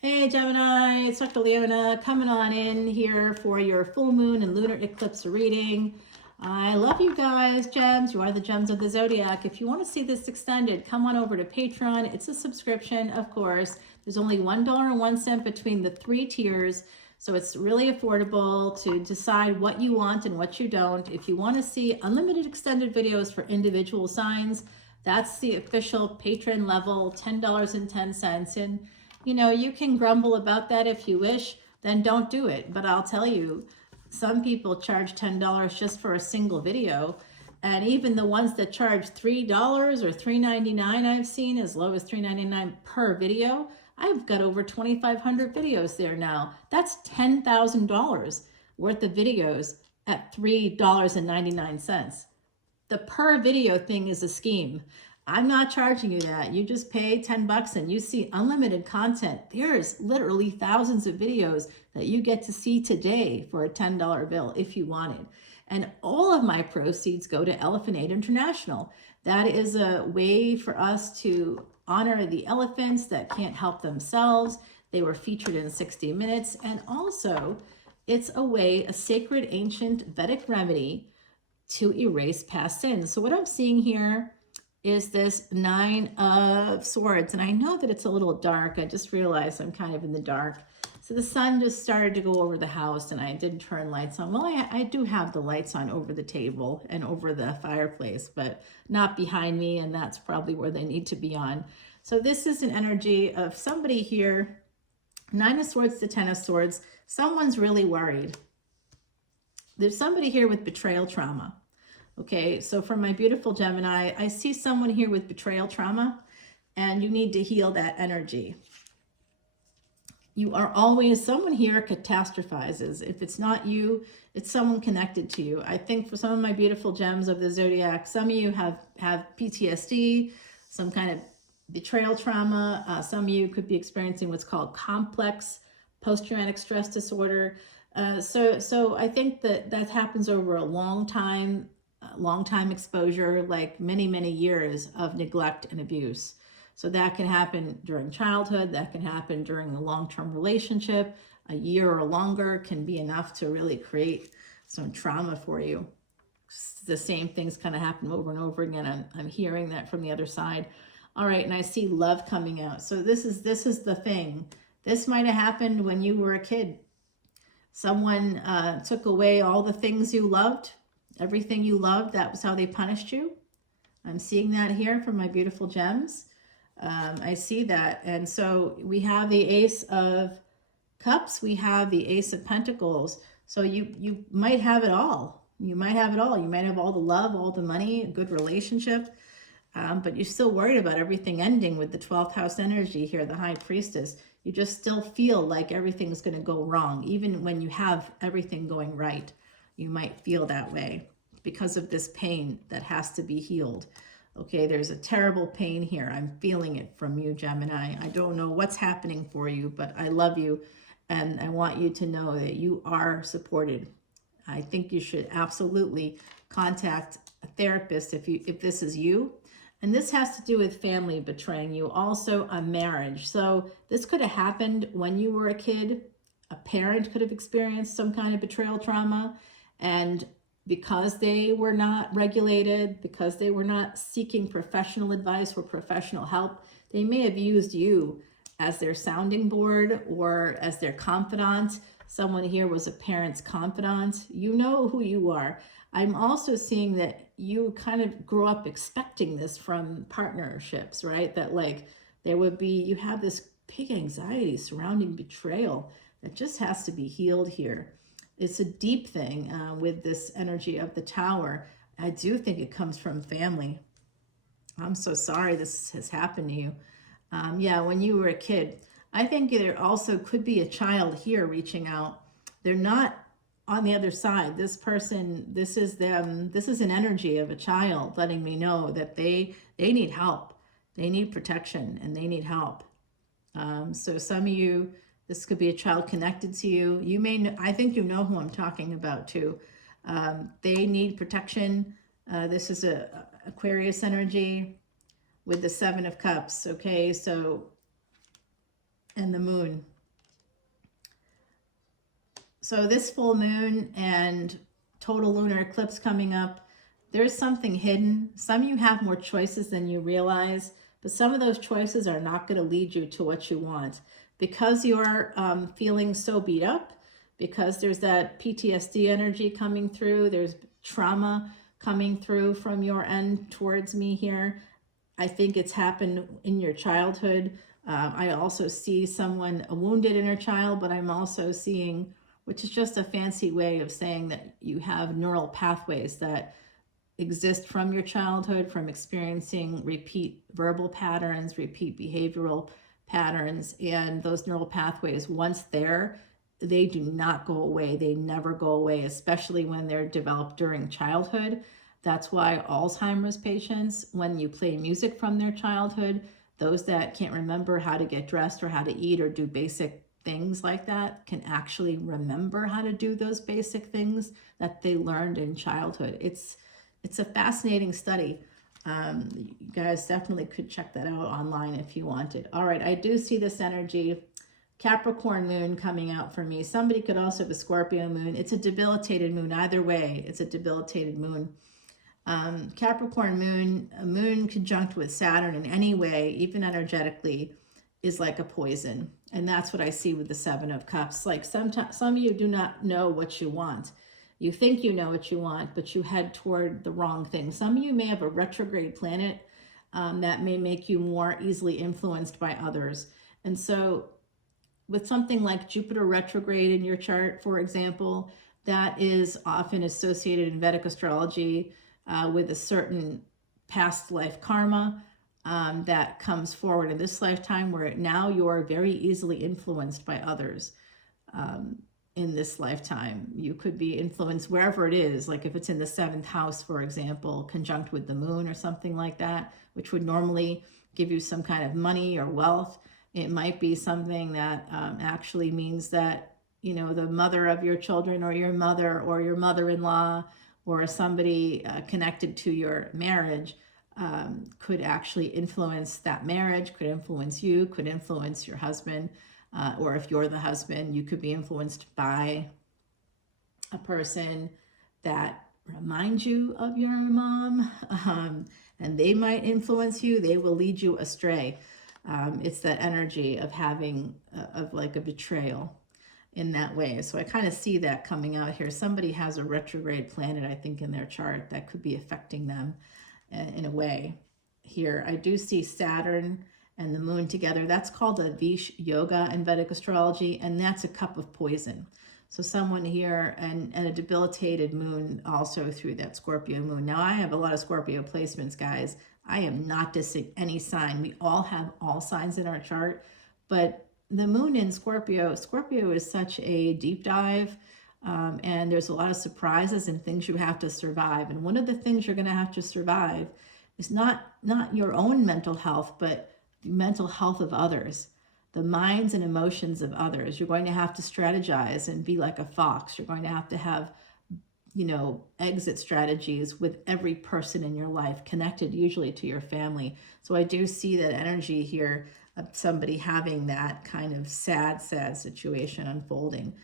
Hey Gemini, it's Dr. Leona coming on in here for your full moon and lunar eclipse reading. I love you guys, gems. You are the gems of the zodiac. If you want to see this extended, come on over to Patreon. It's a subscription, of course. There's only $1.01 between the 3 tiers, so it's really affordable to decide what you want and what you don't. If you want to see unlimited extended videos for individual signs, that's the official patron level, $10.10. And you know, you can grumble about that if you wish, then don't do it. But I'll tell you, some people charge $10 just for a single video. And even the ones that charge $3 or $3.99, I've seen as low as $3.99 per video. I've got over 2,500 videos there now. That's $10,000 worth of videos at $3.99. The per video thing is a scheme. I'm not charging you that. You just pay 10 bucks and you see unlimited content. There's literally thousands of videos that you get to see today for a $10 bill if you wanted. And all of my proceeds go to Elephant Aid International. That is a way for us to honor the elephants that can't help themselves. They were featured in 60 Minutes. And also, it's a way, a sacred ancient Vedic remedy to erase past sins. So what I'm seeing here is this 9 of Swords. And I know that it's a little dark. I just realized I'm kind of in the dark. So the sun just started to go over the house and I didn't turn lights on. Well, I do have the lights on over the table and over the fireplace, but not behind me. And that's probably where they need to be on. So this is an energy of somebody here, 9 of Swords to 10 of Swords. Someone's really worried. There's somebody here with betrayal trauma. Okay, so for my beautiful Gemini, I see someone here with betrayal trauma, and you need to heal that energy. You are always, someone here catastrophizes. If it's not you, it's someone connected to you. I think for some of my beautiful gems of the zodiac, some of you have PTSD, some kind of betrayal trauma. Some of you could be experiencing what's called complex post-traumatic stress disorder. So I think that happens over a long time exposure, like many years of neglect and abuse. So that can happen during childhood, that can happen during a long-term relationship. A year or longer can be enough to really create some trauma for you. The same things kind of happen over and over again. I'm hearing that from the other side. All right, and I see love coming out. So this is the thing. This might have happened when you were a kid. Someone took away all the things you loved. Everything you loved, that was how they punished you. I'm seeing that here from my beautiful gems. I see that. And so we have the Ace of Cups. We have the Ace of Pentacles. So you might have it all. You might have it all. You might have all the love, all the money, a good relationship. But you're still worried about everything ending with the 12th house energy here, the High Priestess. You just still feel like everything's going to go wrong. Even when you have everything going right, you might feel that way because of this pain that has to be healed. Okay, there's a terrible pain here. I'm feeling it from you, Gemini. I don't know what's happening for you, but I love you. And I want you to know that you are supported. I think you should absolutely contact a therapist if this is you. And this has to do with family betraying you, also a marriage. So this could have happened when you were a kid. A parent could have experienced some kind of betrayal trauma. And because they were not regulated, because they were not seeking professional advice or professional help, they may have used you as their sounding board or as their confidant. Someone here was a parent's confidant. You know who you are. I'm also seeing that you kind of grew up expecting this from partnerships, right? That like there would be, you have this big anxiety surrounding betrayal that just has to be healed here. It's a deep thing with this energy of the Tower. I do think it comes from family. I'm so sorry this has happened to you. Yeah, when you were a kid. I think there also could be a child here reaching out. They're not on the other side. This person, this is them. This is an energy of a child letting me know that they need help. They need protection and they need help. So some of you, this could be a child connected to you. You may know, I think you know who I'm talking about too. They need protection. This is a Aquarius energy with the 7 of Cups. Okay, so and the moon. So this full moon and total lunar eclipse coming up, there's something hidden. Some of you have more choices than you realize, but some of those choices are not going to lead you to what you want. Because you're feeling so beat up, because there's that PTSD energy coming through, there's trauma coming through from your end towards me here. I think it's happened in your childhood. I also see someone a wounded inner child, but I'm also seeing, which is just a fancy way of saying that you have neural pathways that exist from your childhood, from experiencing repeat verbal patterns, repeat behavioral patterns, and those neural pathways, once there, they do not go away. They never go away, especially when they're developed during childhood. That's why Alzheimer's patients, when you play music from their childhood, those that can't remember how to get dressed or how to eat or do basic things like that can actually remember how to do those basic things that they learned in childhood. It's a fascinating study. You guys definitely could check that out online if you wanted. All right, I do see this energy. Capricorn moon coming out for me. Somebody could also have a Scorpio moon. It's a debilitated moon. Either way, it's a debilitated moon. Capricorn moon, a moon conjunct with Saturn in any way, even energetically, is like a poison. And that's what I see with the Seven of Cups. Like some of you do not know what you want. You think you know what you want, but you head toward the wrong thing. Some of you may have a retrograde planet that may make you more easily influenced by others. And so with something like Jupiter retrograde in your chart, for example, that is often associated in Vedic astrology with a certain past life karma that comes forward in this lifetime, where now you're very easily influenced by others. In this lifetime, you could be influenced wherever it is, like if it's in the 7th house, for example, conjunct with the moon or something like that, which would normally give you some kind of money or wealth. It might be something that actually means that, you know, the mother of your children or your mother-in-law or somebody connected to your marriage could actually influence that marriage, could influence you, could influence your husband. Or if you're the husband, you could be influenced by a person that reminds you of your mom, and they might influence you. They will lead you astray. It's that energy of having, of like a betrayal in that way. So I kind of see that coming out here. Somebody has a retrograde planet, I think, in their chart that could be affecting them in a way. Here, I do see Saturn and the moon together. That's called a Vish yoga in Vedic astrology, and that's a cup of poison. So someone here, and a debilitated moon also through that Scorpio moon. Now I have a lot of Scorpio placements, guys. I am not dissing any sign. We all have all signs in our chart, but the moon in Scorpio is such a deep dive, and there's a lot of surprises and things you have to survive. And one of the things you're gonna have to survive is not your own mental health, but the mental health of others, the minds and emotions of others. You're going to have to strategize and be like a fox. You're going to have, you know, exit strategies with every person in your life, connected usually to your family. So I do see that energy here of somebody having that kind of sad situation unfolding.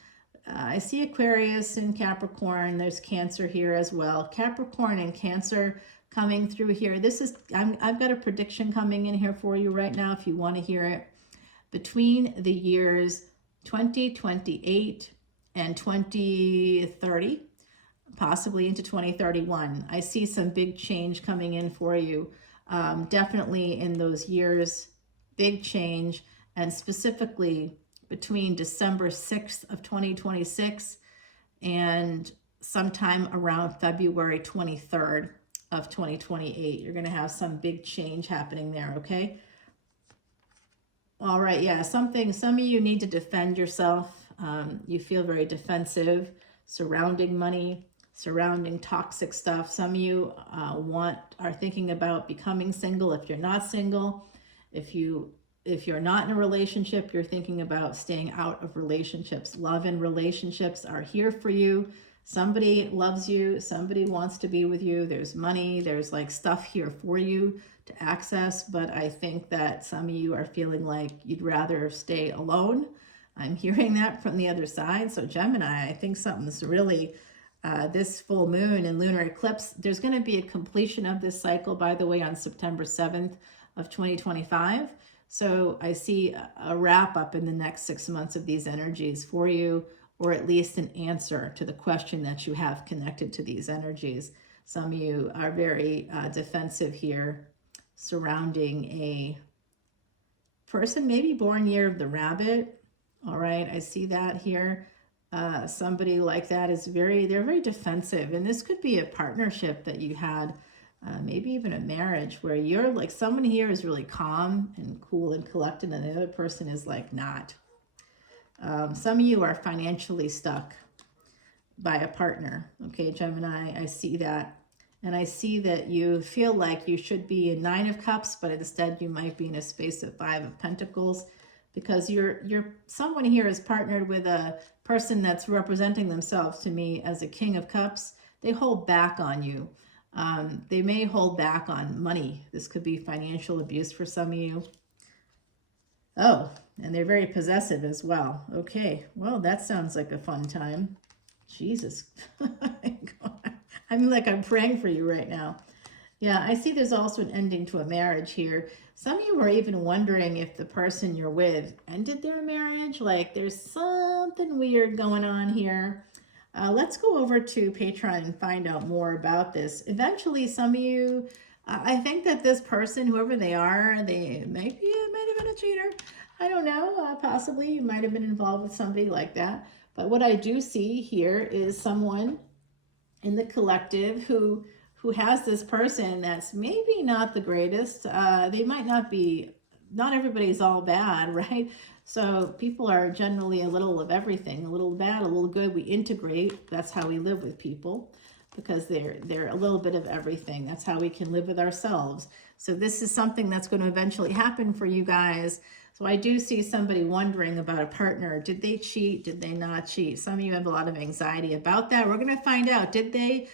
I see Aquarius and Capricorn. There's Cancer here as well. Capricorn and Cancer coming through here. This is, I've got a prediction coming in here for you right now if you want to hear it. Between the years 2028 and 2030, possibly into 2031, I see some big change coming in for you. Definitely in those years, big change, and specifically between December 6th of 2026 and sometime around February 23rd of 2028. You're going to have some big change happening there, okay? All right, yeah, some of you need to defend yourself. You feel very defensive surrounding money, surrounding toxic stuff. Some of you are thinking about becoming single if you're not single. If you're not in a relationship, you're thinking about staying out of relationships. Love and relationships are here for you. Somebody loves you. Somebody wants to be with you. There's money. There's like stuff here for you to access, but I think that some of you are feeling like you'd rather stay alone. I'm hearing that from the other side. So Gemini, I think something's really, this full moon and lunar eclipse, there's going to be a completion of this cycle, by the way, on September 7th of 2025. So I see a wrap up in the next 6 months of these energies for you, or at least an answer to the question that you have connected to these energies. Some of you are very defensive here surrounding a person, maybe born year of the rabbit. All right, I see that here. Somebody like that is they're very defensive. And this could be a partnership that you had, maybe even a marriage, where you're like, someone here is really calm and cool and collected, and the other person is like not. Some of you are financially stuck by a partner. Okay, Gemini, I see that. And I see that you feel like you should be in 9 of Cups, but instead you might be in a space of 5 of Pentacles, because someone here is partnered with a person that's representing themselves to me as a King of Cups. They hold back on you. They may hold back on money. This could be financial abuse for some of you. Oh, and they're very possessive as well. Okay, well, that sounds like a fun time. Jesus. I mean, like, I'm praying for you right now. Yeah, I see there's also an ending to a marriage here. Some of you are even wondering if the person you're with ended their marriage. Like, there's something weird going on here. Let's go over to Patreon and find out more about this. Eventually, some of you, I think that this person, whoever they are, they might have been a cheater. I don't know. Possibly you might have been involved with somebody like that. But what I do see here is someone in the collective who has this person that's maybe not the greatest. They might not be, not everybody's all bad, right? So people are generally a little of everything, a little bad, a little good. We integrate. That's how we live with people, because they're a little bit of everything. That's how we can live with ourselves. So this is something that's going to eventually happen for you guys. So I do see somebody wondering about a partner. Did they cheat? Did they not cheat? Some of you have a lot of anxiety about that. We're going to find out. Did they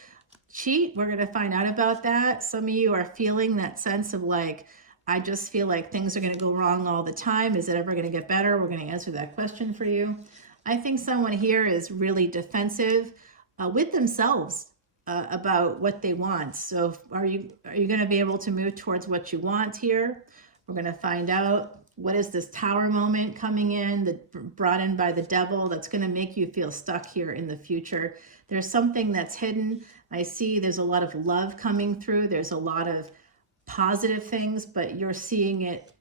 cheat? We're going to find out about that. Some of you are feeling that sense of like, I just feel like things are going to go wrong all the time. Is it ever going to get better? We're going to answer that question for you. I think someone here is really defensive with themselves about what they want. So are you going to be able to move towards what you want here? We're going to find out. What is this Tower moment coming in, that brought in by the devil, that's going to make you feel stuck here in the future? There's something that's hidden. I see there's a lot of love coming through. There's a lot of positive things, but you're seeing it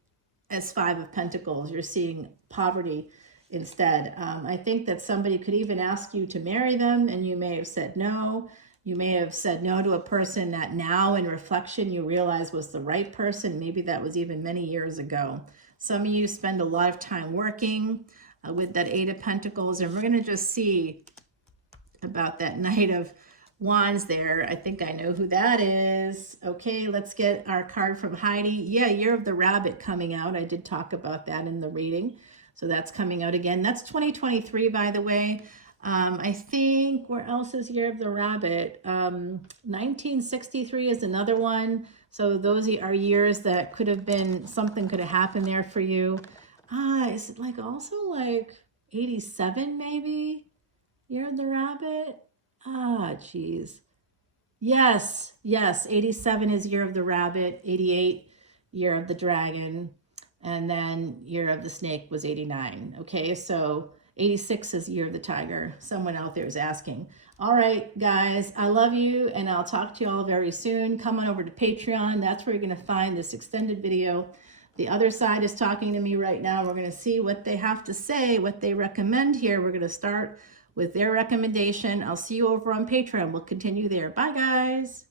as 5 of Pentacles. You're seeing poverty instead. I think that somebody could even ask you to marry them, and you may have said no. You may have said no to a person that now in reflection you realize was the right person. Maybe that was even many years ago. Some of you spend a lot of time working with that 8 of Pentacles, and we're going to just see about that Knight of Wands there. I think I know who that is. Okay, let's get our card from Heidi. Yeah, Year of the Rabbit coming out. I did talk about that in the reading. So that's coming out again. That's 2023, by the way. I think, where else is Year of the Rabbit? 1963 is another one. So those are years that could have been, something could have happened there for you. Is it like also like 87 maybe? Year of the Rabbit? Geez. Yes, 87 is Year of the Rabbit, 88 Year of the Dragon, and then Year of the Snake was 89. Okay, so 86 is Year of the Tiger. Someone out there is asking. All right, guys, I love you, and I'll talk to you all very soon. Come on over to Patreon. That's where you're going to find this extended video. The other side is talking to me right now. We're going to see what they have to say, what they recommend here. We're going to start with their recommendation. I'll see you over on Patreon. We'll continue there. Bye, guys.